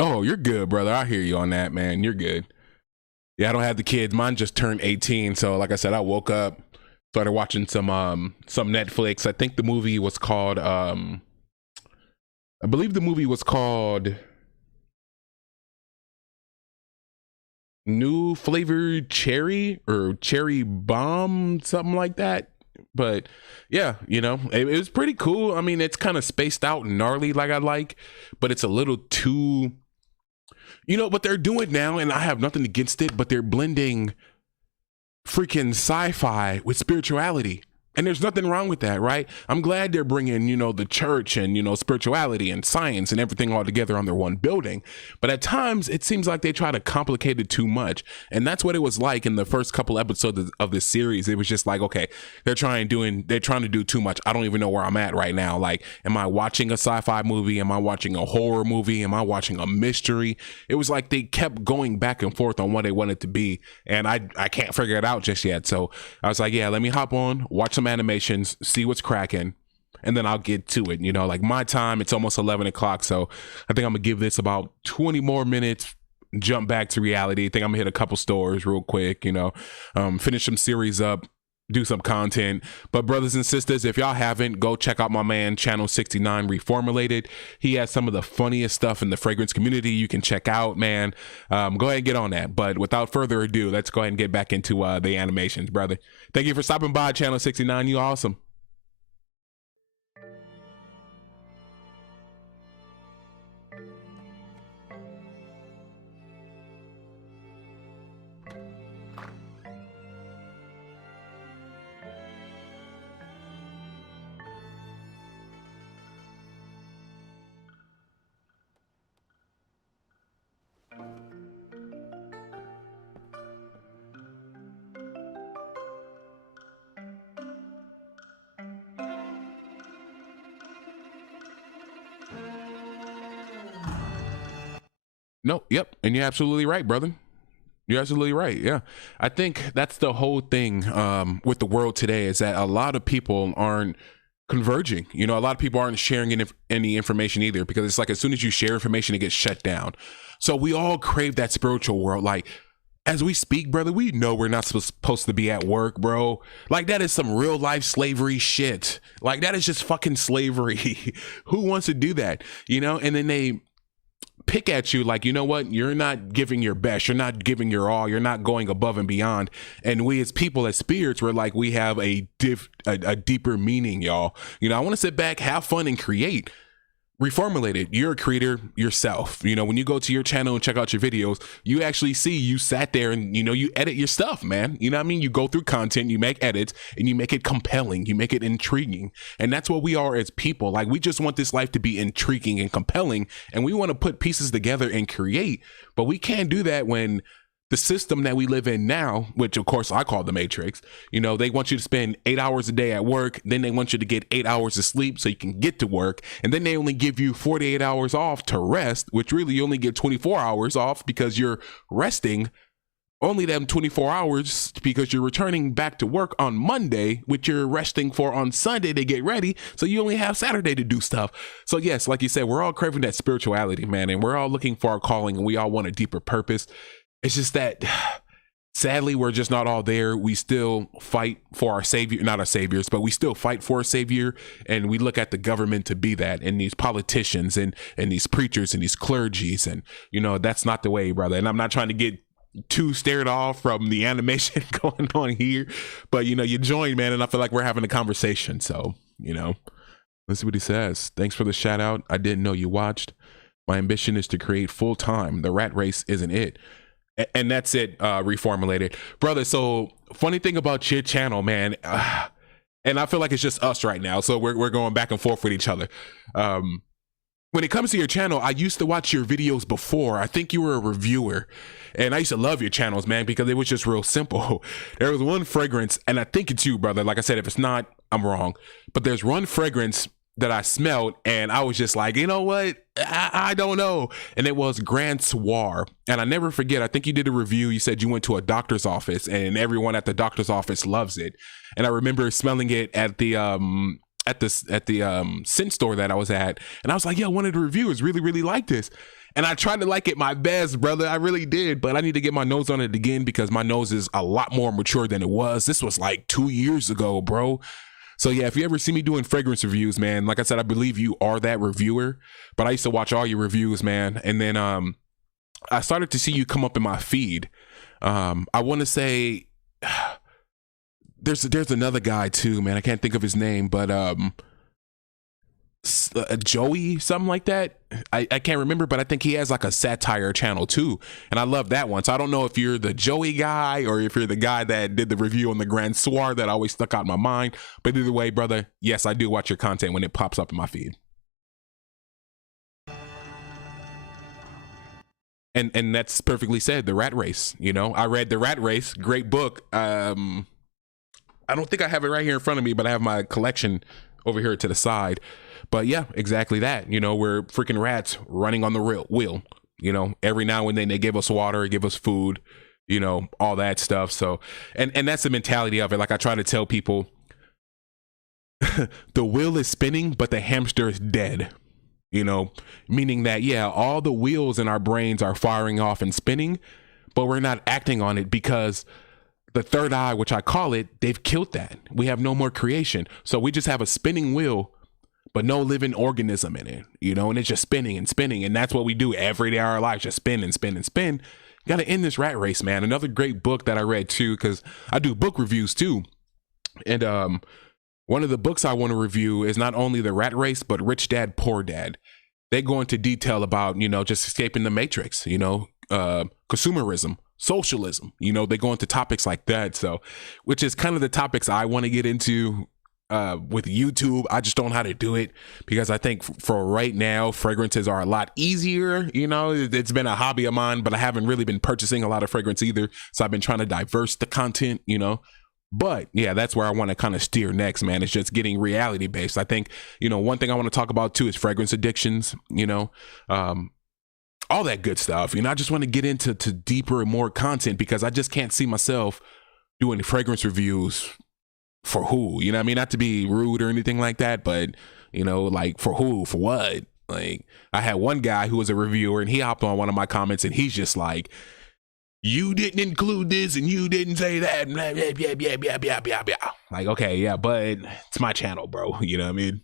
Oh, you're good, brother. I hear you on that, man. You're good. Yeah, I don't have the kids. Mine just turned 18. So like I said, I woke up, started watching some Netflix. I think the movie was called I believe the movie was called New Flavored Cherry or Cherry Bomb, something like that. But yeah, you know, it was pretty cool. I mean, it's kind of spaced out and gnarly like I like, but it's a little too, you know, what they're doing now, and I have nothing against it, but they're blending freaking sci-fi with spirituality. And there's nothing wrong with that, right? I'm glad they're bringing, you know, the church and, you know, spirituality and science and everything all together under one building. But at times it seems like they try to complicate it too much. And that's what it was like in the first couple episodes of this series. It was just like, okay, they're trying to do too much. I don't even know where I'm at right now. Like, am I watching a sci-fi movie? Am I watching a horror movie? Am I watching a mystery? It was like they kept going back and forth on what they wanted to be. And I can't figure it out just yet. So I was like, yeah, let me hop on, watch some animations, see what's cracking, and then I'll get to it. You know, like my time, it's almost 11 o'clock, so I think I'm gonna give this about 20 more minutes, jump back to reality. I think I'm gonna hit a couple stores real quick, you know, finish some series up, do some content. But brothers and sisters, if y'all haven't, go check out my man Channel 69 Reformulated. He has some of the funniest stuff in the fragrance community you can check out, man. Go ahead and get on that. But without further ado, let's go ahead and get back into the animations, brother. Thank you for stopping by, Channel 69. You awesome. No, yep, and you're absolutely right, brother. You're absolutely right. Yeah, I think that's the whole thing with the world today, is that a lot of people aren't converging. You know, a lot of people aren't sharing any information either, because it's like as soon as you share information, it gets shut down. So we all crave that spiritual world. Like, as we speak, brother, we know we're not supposed to be at work, bro. Like, that is some real life slavery shit. Like, that is just fucking slavery. Who wants to do that? You know, and then they pick at you like, you know what, you're not giving your best, you're not giving your all, you're not going above and beyond. And we as people, as spirits, we're like, we have a deeper meaning, y'all. You know, I want to sit back, have fun, and create. Reformulated, you're a creator yourself. You know, when you go to your channel and check out your videos, you actually see you sat there and, you know, you edit your stuff, man. You know what I mean? You go through content, you make edits, and you make it compelling, you make it intriguing. And that's what we are as people. Like, we just want this life to be intriguing and compelling, and we want to put pieces together and create. But we can't do that when the system that we live in now, which of course I call the Matrix, you know, they want you to spend 8 hours a day at work. Then they want you to get 8 hours of sleep so you can get to work. And then they only give you 48 hours off to rest, which really you only get 24 hours off because you're resting only them 24 hours because you're returning back to work on Monday, which you're resting for on Sunday to get ready. So you only have Saturday to do stuff. So yes, like you said, we're all craving that spirituality, man. And we're all looking for our calling, and we all want a deeper purpose. It's just that, sadly, we're just not all there. We still fight for our savior, not our saviors, but we still fight for a savior. And we look at the government to be that, and these politicians and these preachers and these clergies. And, you know, that's not the way, brother. And I'm not trying to get too stared off from the animation going on here, but, you know, you join, man. And I feel like we're having a conversation. So, you know, let's see what he says. Thanks for the shout out. I didn't know you watched. My ambition is to create full time. The rat race isn't it. And that's it, Reformulated. Brother, so funny thing about your channel, man, and I feel like it's just us right now, so we're going back and forth with each other. When it comes to your channel, I used to watch your videos before. I think you were a reviewer, and I used to love your channels, man, because it was just real simple. There was one fragrance, and I think it's you, brother. Like I said, if it's not, I'm wrong. But there's one fragrance that I smelled, and I was just like, you know what? I don't know. And it was Grand Soir. And I never forget, I think you did a review. You said you went to a doctor's office, and everyone at the doctor's office loves it. And I remember smelling it at the scent store that I was at. And I was like, yeah, one of the reviewers really liked this. And I tried to like it my best, brother. I really did. But I need to get my nose on it again, because my nose is a lot more mature than it was. This was like 2 years ago, bro. So yeah, if you ever see me doing fragrance reviews, man, like I said, I believe you are that reviewer, but I used to watch all your reviews, man. And then I started to see you come up in my feed. I want to say there's another guy too, man. I can't think of his name, but Joey, something like that. I can't remember, but I think he has like a satire channel too, and I love that one. So I don't know if you're the Joey guy or if you're the guy that did the review on the Grand Soir that always stuck out in my mind. But either way, brother, yes, I do watch your content when it pops up in my feed. And that's perfectly said. The Rat Race, you know, I read The Rat Race, great book. I don't think I have it right here in front of me, but I have my collection over here to the side. But yeah, exactly that. You know, we're freaking rats running on the wheel. You know, every now and then they give us water, give us food, you know, all that stuff. So, and that's the mentality of it. Like I try to tell people, the wheel is spinning, but the hamster is dead. You know, meaning that, yeah, all the wheels in our brains are firing off and spinning, but we're not acting on it because the third eye, which I call it, they've killed that. We have no more creation. So we just have a spinning wheel, but no living organism in it, you know, and it's just spinning and spinning. And that's what we do every day of our lives, just spin and spin and spin. Got to end this rat race, man. Another great book that I read too, because I do book reviews too. And one of the books I want to review is not only The Rat Race, but Rich Dad, Poor Dad. They go into detail about, you know, just escaping the matrix, you know, consumerism, socialism, you know, they go into topics like that. So, which is kind of the topics I want to get into with YouTube. I just don't know how to do it because I think for right now, fragrances are a lot easier. You know, it's been a hobby of mine, but I haven't really been purchasing a lot of fragrance either. So I've been trying to diverse the content, you know. But yeah, that's where I want to kind of steer next, man. It's just getting reality based. I think, you know, one thing I want to talk about too is fragrance addictions, you know, all that good stuff. You know, I just want to get into deeper and more content because I just can't see myself doing fragrance reviews for who, you know what I mean? Not to be rude or anything like that, but, you know, like for who, for what? Like I had one guy who was a reviewer and he hopped on one of my comments and he's just like, you didn't include this and you didn't say that. Blah, blah, blah, blah, blah, blah, blah, blah. Like, okay, yeah, but it's my channel, bro. You know what I mean?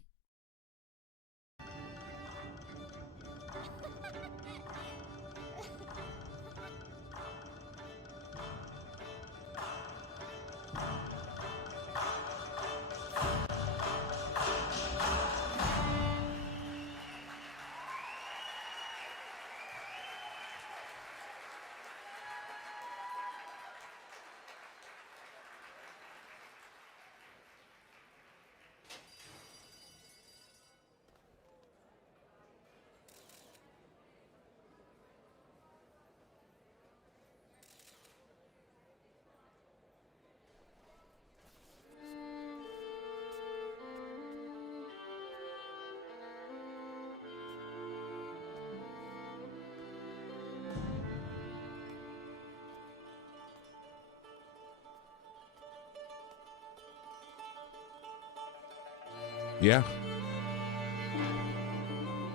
Yeah,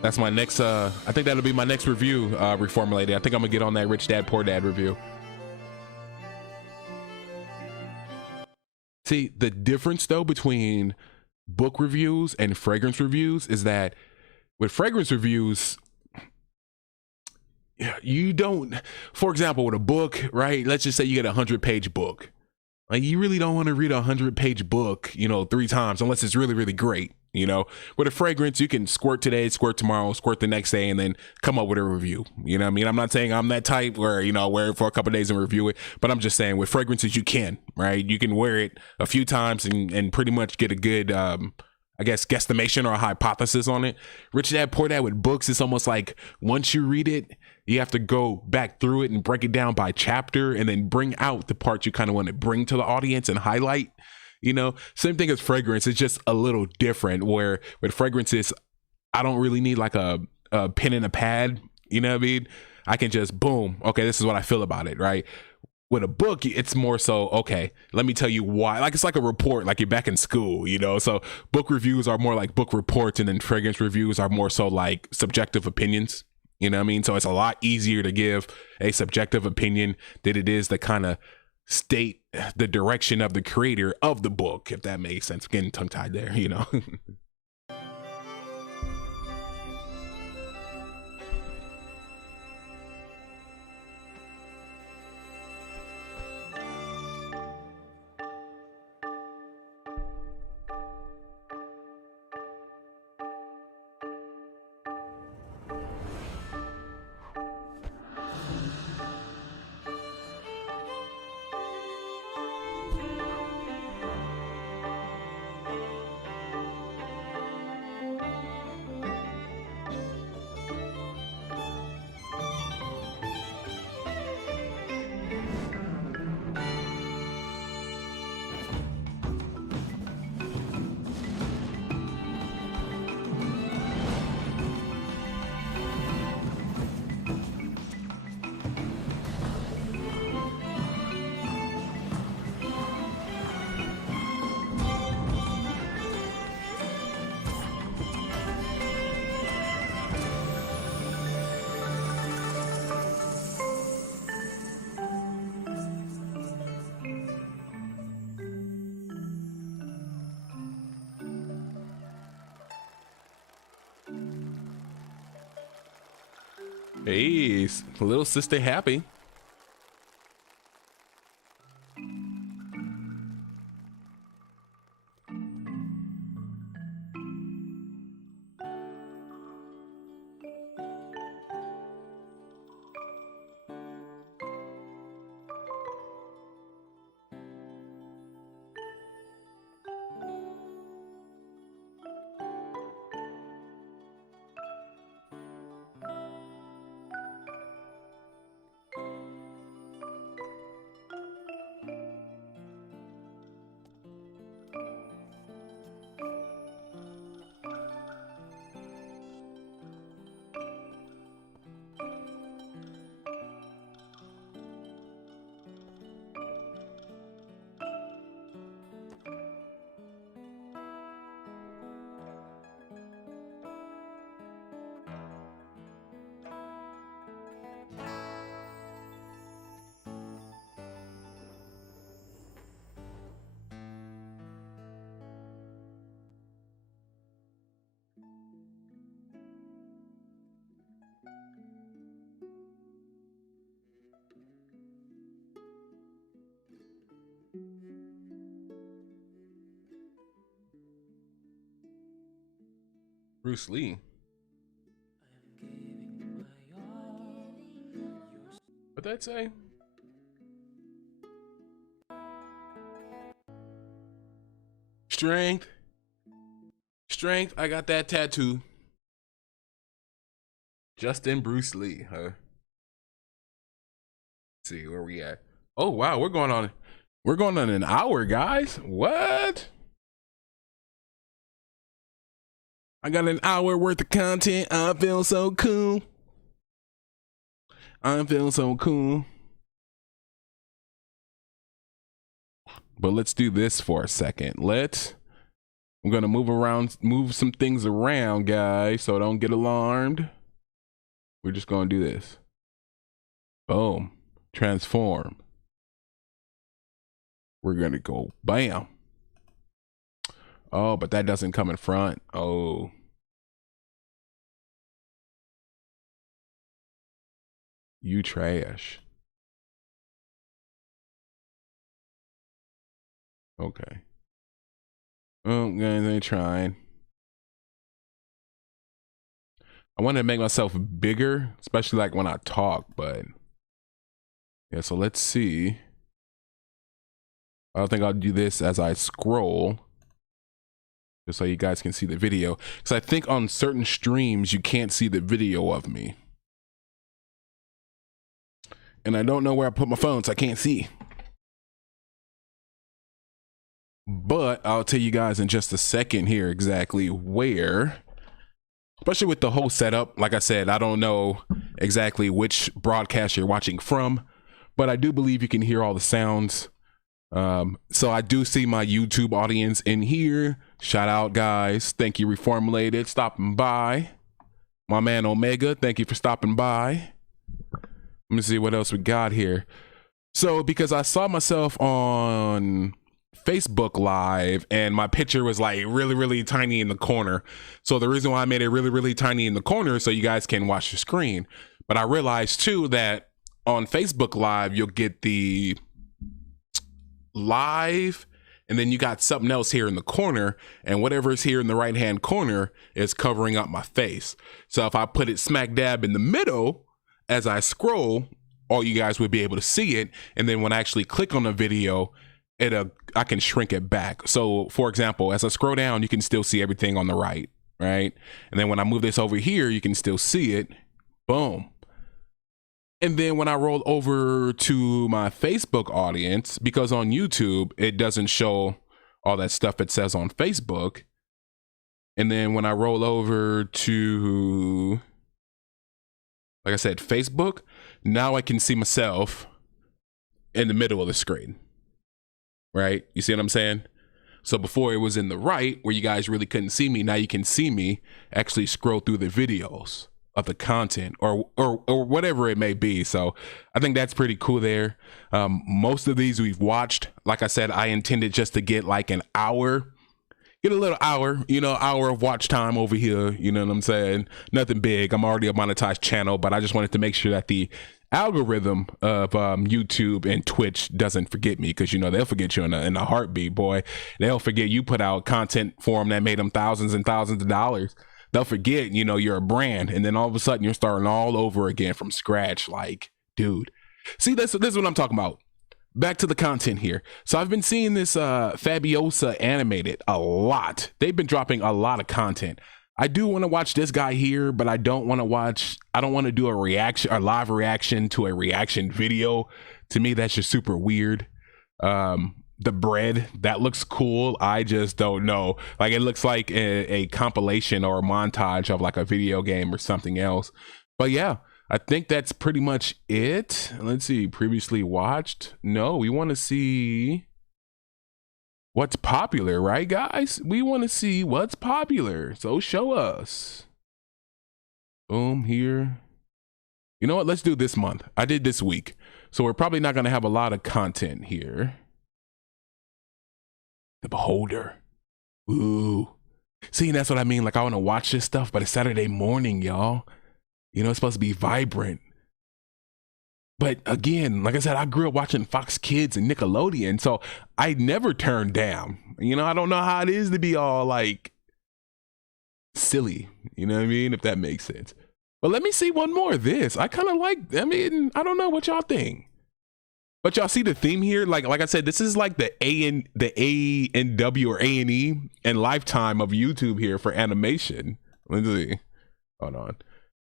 that's my next I think that'll be my next review, reformulated. I think I'm gonna get on that Rich Dad Poor Dad review. See, the difference though between book reviews and fragrance reviews is that with fragrance reviews, you don't, for example, with a book, right? Let's just say you get a 100-page book. Like you really don't want to read a 100-page book, you know, 3 times unless it's really, really great. You know, with a fragrance, you can squirt today, squirt tomorrow, squirt the next day, and then come up with a review. You know what I mean? I'm not saying I'm that type where, you know, I'll wear it for a couple of days and review it, but I'm just saying with fragrances, you can, right? You can wear it a few times and pretty much get a good, I guess, guesstimation or a hypothesis on it. Rich Dad Poor Dad with books, it's almost like once you read it, you have to go back through it and break it down by chapter and then bring out the parts you kind of want to bring to the audience and highlight. You know, same thing as fragrance. It's just a little different where with fragrances, I don't really need like a pen and a pad. You know what I mean? I can just boom. Okay, this is what I feel about it. Right. With a book, it's more so, okay, let me tell you why. Like it's like a report, like you're back in school, you know? So book reviews are more like book reports and then fragrance reviews are more so like subjective opinions. You know what I mean? So it's a lot easier to give a subjective opinion than it is to kind of state the direction of the creator of the book, if that makes sense. Getting tongue tied there, you know. Hey, little sister happy. Bruce Lee. What'd that say? Strength. Strength. I got that tattoo. Justin Bruce Lee, huh? Let's see where we at. Oh wow, we're going on an hour, guys. What? I got an hour worth of content. I feel so cool. I feel so cool. But let's do this for a second. I'm gonna move some things around, guys, so don't get alarmed. We're just gonna do this. Boom. Transform. We're gonna go bam. Oh, but that doesn't come in front. Oh. You trash. Okay. Oh, guys, I tried. I want to make myself bigger, especially like when I talk, but yeah, so let's see. I don't think I'll do this as I scroll, just so you guys can see the video. Because I think on certain streams, you can't see the video of me. And I don't know where I put my phone, so I can't see. But I'll tell you guys in just a second here exactly where, especially with the whole setup. Like I said, I don't know exactly which broadcast you're watching from, but I do believe you can hear all the sounds. So I do see my YouTube audience in here. Shout out, guys. Thank you, Reformulated, stopping by. My man Omega, thank you for stopping by. Let me see what else we got here. So because I saw myself on Facebook Live and my picture was like really, really tiny in the corner. So the reason why I made it really, really tiny in the corner is so you guys can watch the screen. But I realized too that on Facebook Live, you'll get the live and then you got something else here in the corner, and whatever is here in the right hand corner is covering up my face. So if I put it smack dab in the middle as I scroll, all you guys would be able to see it. And then when I actually click on the video, I can shrink it back. So for example, as I scroll down, you can still see everything on the right? And then when I move this over here, you can still see it. Boom. And then when I roll over to my Facebook audience, because on YouTube, it doesn't show all that stuff it says on Facebook. And then when I roll over to, like I said, Facebook, now I can see myself in the middle of the screen. Right? You see what I'm saying? So before it was in the right where you guys really couldn't see me. Now you can see me actually scroll through the videos of the content or whatever it may be. So I think that's pretty cool there. Most of these we've watched. Like I said, I intended just to get like an hour get a little hour, hour of watch time over here. You know what I'm saying? Nothing big. I'm already a monetized channel, but I just wanted to make sure that the algorithm of YouTube and Twitch doesn't forget me, because they'll forget you in a heartbeat, boy. They'll forget you put out content for them that made them thousands and thousands of dollars. They'll forget, you're a brand, and then all of a sudden you're starting all over again from scratch. Like, dude, see, this is what I'm talking about. Back to the content here. So I've been seeing this Fabiosa animated a lot. They've been dropping a lot of content. I do want to watch this guy here, but I don't want to do a live reaction to a reaction video. To me, that's just super weird. The bread, that looks cool. I just don't know. Like, it looks like a compilation or a montage of like a video game or something else. But yeah, I think that's pretty much it. Let's see, previously watched. No, we want to see what's popular, right, guys? We want to see what's popular. So show us. Boom, here. You know what? Let's do this month. I did this week. So we're probably not going to have a lot of content here. The Beholder. Ooh. See, that's what I mean. Like, I want to watch this stuff, but it's Saturday morning, y'all. It's supposed to be vibrant. But again, like I said, I grew up watching Fox Kids and Nickelodeon, so I never turned down. I don't know how it is to be all like silly, you know what I mean? If that makes sense. But let me see one more of this. I kind of like, I don't know what y'all think. But y'all see the theme here? Like I said, this is like the A&W or A&E and Lifetime of YouTube here for animation. Let's see. Hold on.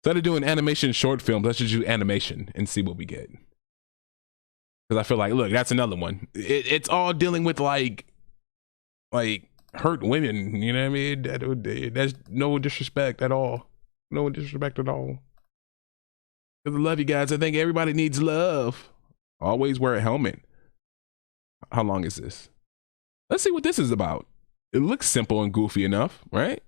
Instead of doing animation short films, let's just do animation and see what we get. Because I feel like, look, that's another one. It's all dealing with like hurt women. You know what I mean? That's no disrespect at all. No disrespect at all. Because I love you guys. I think everybody needs love. Always wear a helmet. How long is this? Let's see what this is about. It looks simple and goofy enough, right?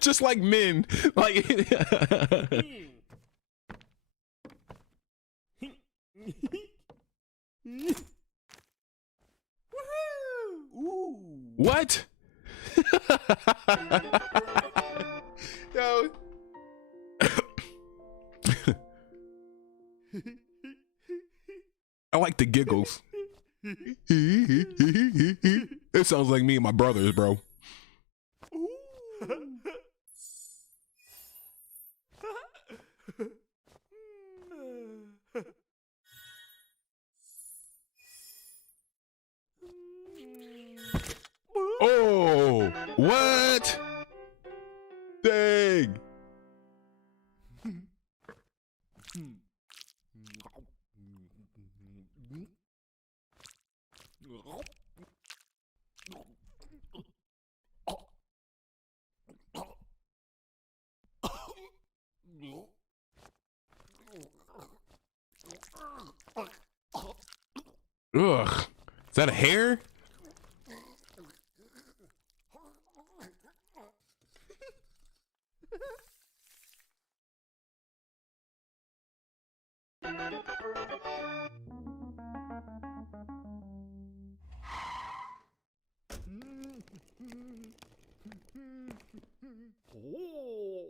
Just like men, like what? Yo. I like the giggles. It sounds like me and my brothers, bro. Oh, what? Dang. Ugh. Is that a hair? Oh.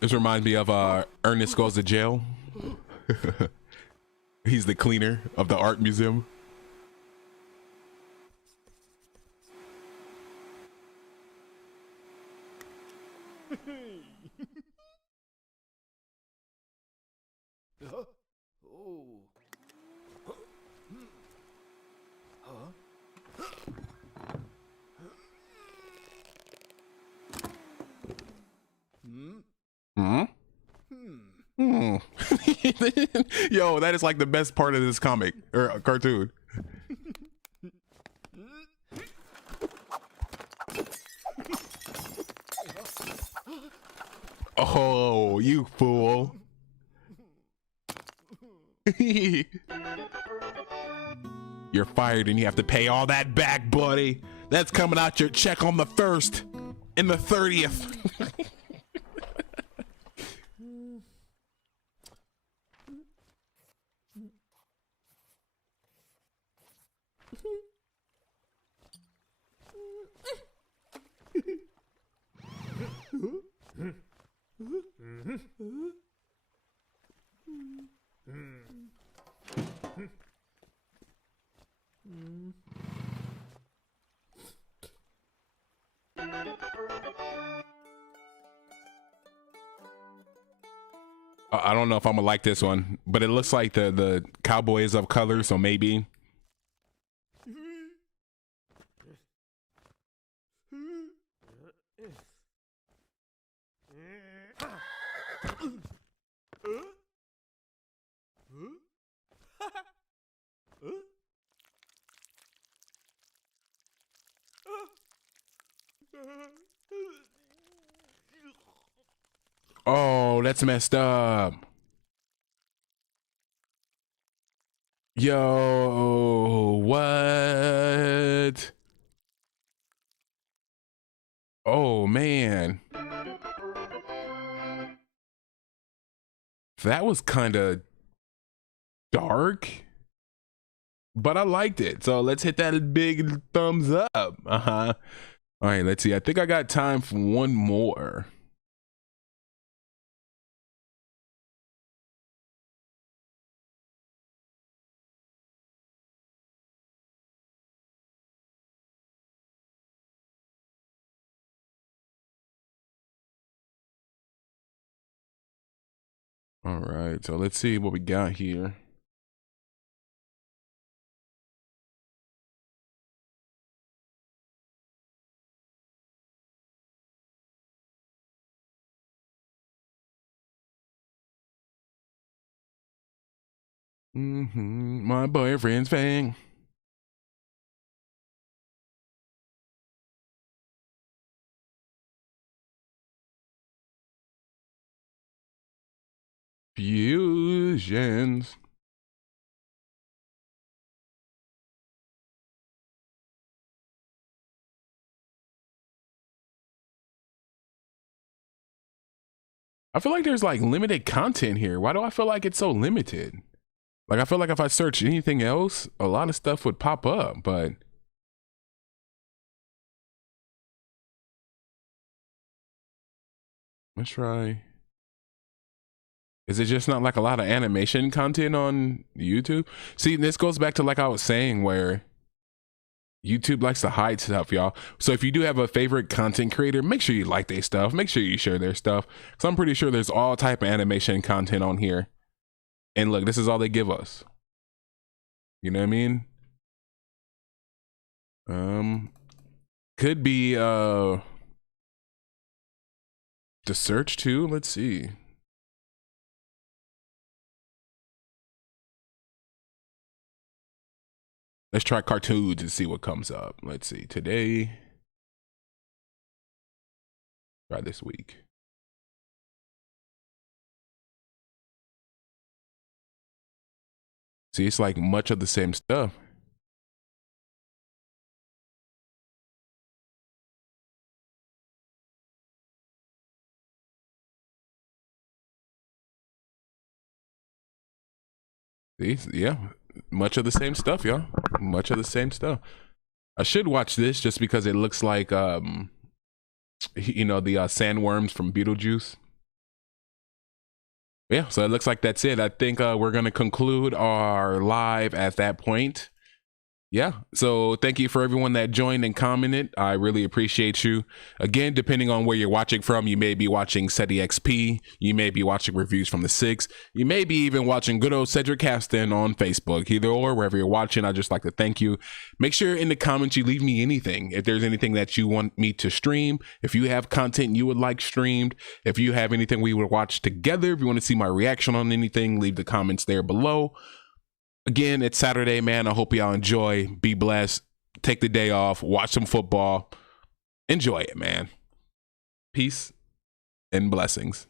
This reminds me of Ernest Goes to Jail. He's the cleaner of the art museum. Oh. Hmm? Hmm. Yo, that is like the best part of this comic or cartoon. Oh, you fool. You're fired and you have to pay all that back, buddy. That's coming out your check on the 1st and the 30th. I don't know if I'm gonna like this one, but it looks like the cowboy is of color, so maybe. Oh, that's messed up. Yo, what? Oh, man. That was kind of dark, but I liked it. So let's hit that big thumbs up. All right, let's see. I think I got time for one more. All right, so let's see what we got here. My boyfriend's fang. Fusions. I feel like there's like limited content here. Why do I feel like it's so limited? Like I feel like if I search anything else, a lot of stuff would pop up, but let's try. Is it just not like a lot of animation content on YouTube? See, this goes back to like I was saying where YouTube likes to hide stuff, y'all. So if you do have a favorite content creator, make sure you like their stuff. Make sure you share their stuff. Because I'm pretty sure there's all type of animation content on here. And look, this is all they give us. You know what I mean? Could be the search too. Let's see. Let's try cartoons and see what comes up. Let's see. Today. Try this week. See, it's like much of the same stuff. Yeah, much of the same stuff, y'all. Much of the same stuff. I should watch this just because it looks like the sandworms from Beetlejuice. Yeah, so it looks like that's it. I think we're gonna conclude our live at that point. Yeah, so thank you for everyone that joined and commented. I really appreciate you. Again, depending on where you're watching from, you may be watching SETI XP, you may be watching reviews from the Six, you may be even watching good old Cedric Caston on Facebook. Either or, wherever you're watching, I'd just like to thank you. Make sure in the comments you leave me anything. If there's anything that you want me to stream, if you have content you would like streamed, if you have anything we would watch together, if you want to see my reaction on anything, leave the comments there below. Again, it's Saturday, man. I hope y'all enjoy. Be blessed. Take the day off. Watch some football. Enjoy it, man. Peace and blessings.